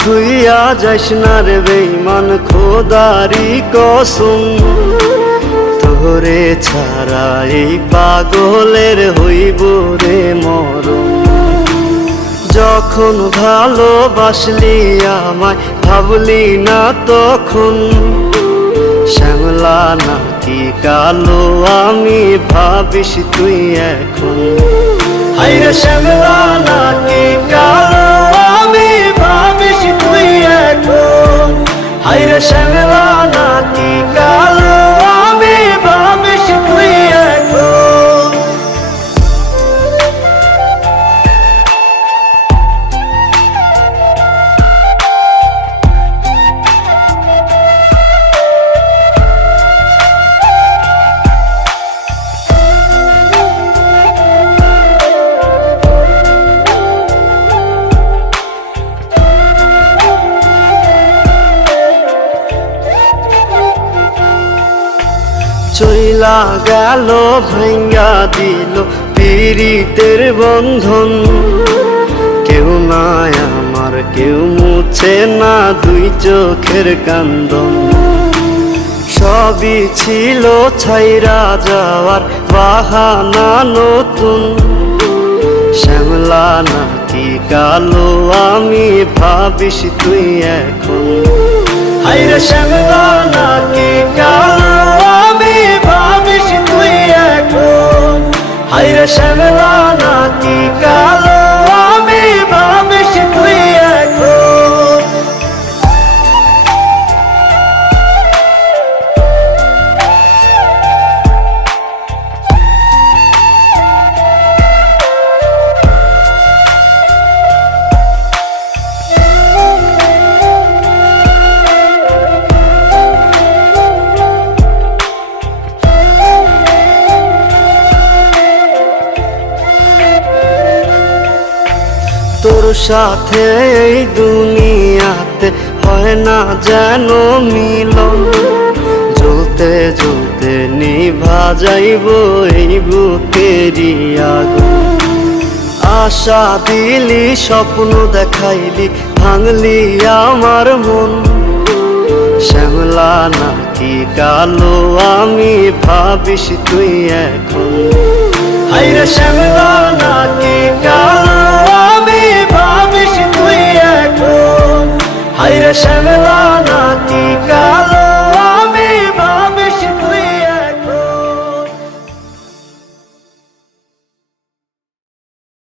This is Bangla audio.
থুইয়া যাইস না রে বেঈমান খোদারি কসম, তোরে ছাড়া এই পাগলের হইব রে মরণ। যখন ভালোবাসলি আমায় ভাবলি না তখন, শ্যামলা নাকি কালো আমি ভাবিস তুই এখন। হায়রে শ্যামলা নাকি কালো আমি ভাবিস তুই এখন। হায়রে শ্যামলা নাকি কালো আমি ভাবিস তুই এখন। চইলা গেল ভাঙ্গা দিল পীড়িতের বন্ধন, কেউ নাই আমার কেউ মুছে না দুই চোখের কান্দন। সবই ছিল ছাইরা যাওয়ার বাহানা নতুন, শ্যামলা নাকি কালো আমি ভাবিস তুই এখন। হায়রে শ্যামলা নাকি কালো আমি ভাবিস তুই এখন। হায়রে শ্যামলা নাকি কালো আমি ভাবিস তুই এখন। তোর সাথে এই দুনিয়াতে হয় না যেন মিলন, জ্বলতে জ্বলতে নিভা যাইব এই বুকেরই আগুন। আশা দিলি স্বপ্ন দেখাইলি ভাঙলি আমার মন, শ্যামলা নাকি কালো আমি ভাবিস তুই এখন। হায়রে শ্যামলা নাকি কালো আমি ভাবিস তুই এখন। হায়রে শ্যামলা নাকি কালো